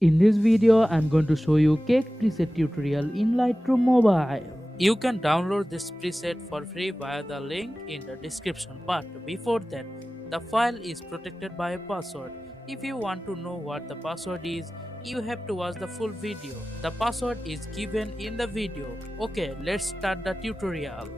In this video, I'm going to show you cake preset tutorial in Lightroom Mobile. You can download this preset for free via the link in the description, but before that, the file is protected by a password. If you want to know what the password is, you have to watch the full video. The password is given in the video. Okay, let's start the tutorial.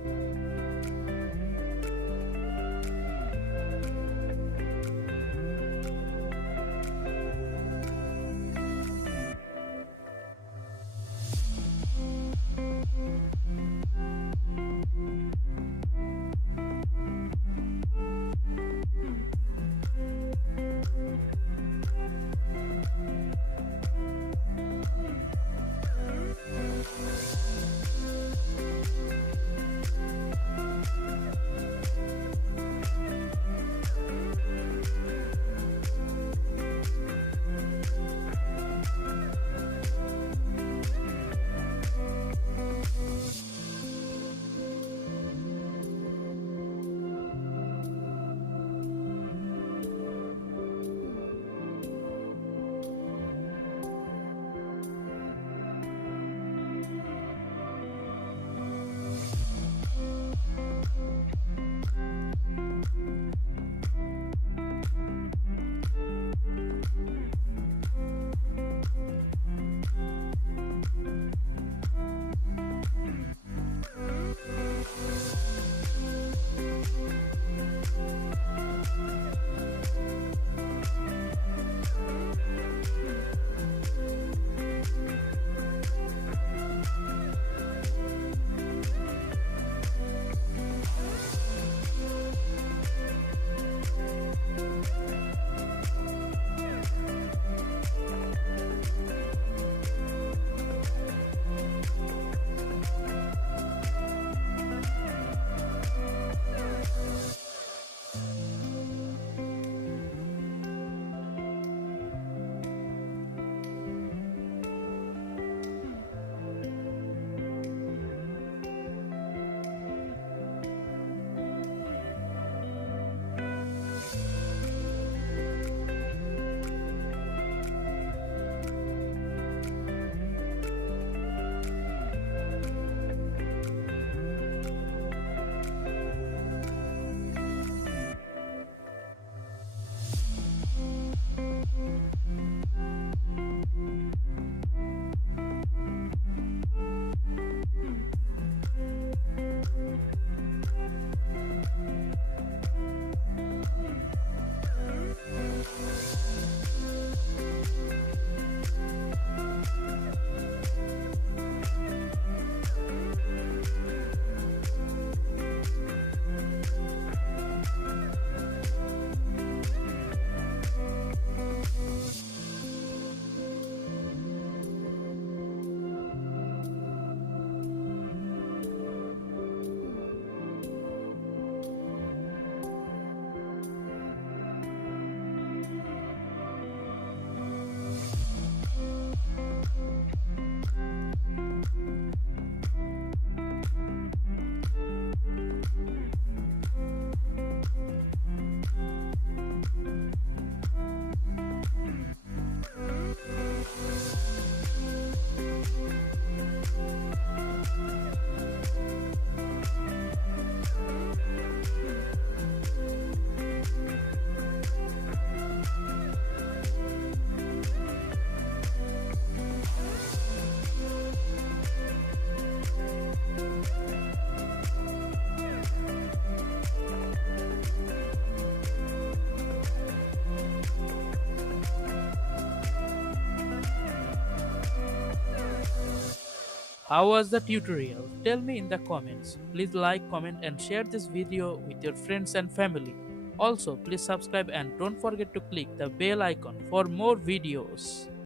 How was the tutorial? Tell me in the comments. Please like, comment and share this video with your friends and family. Also, please subscribe and don't forget to click the bell icon for more videos.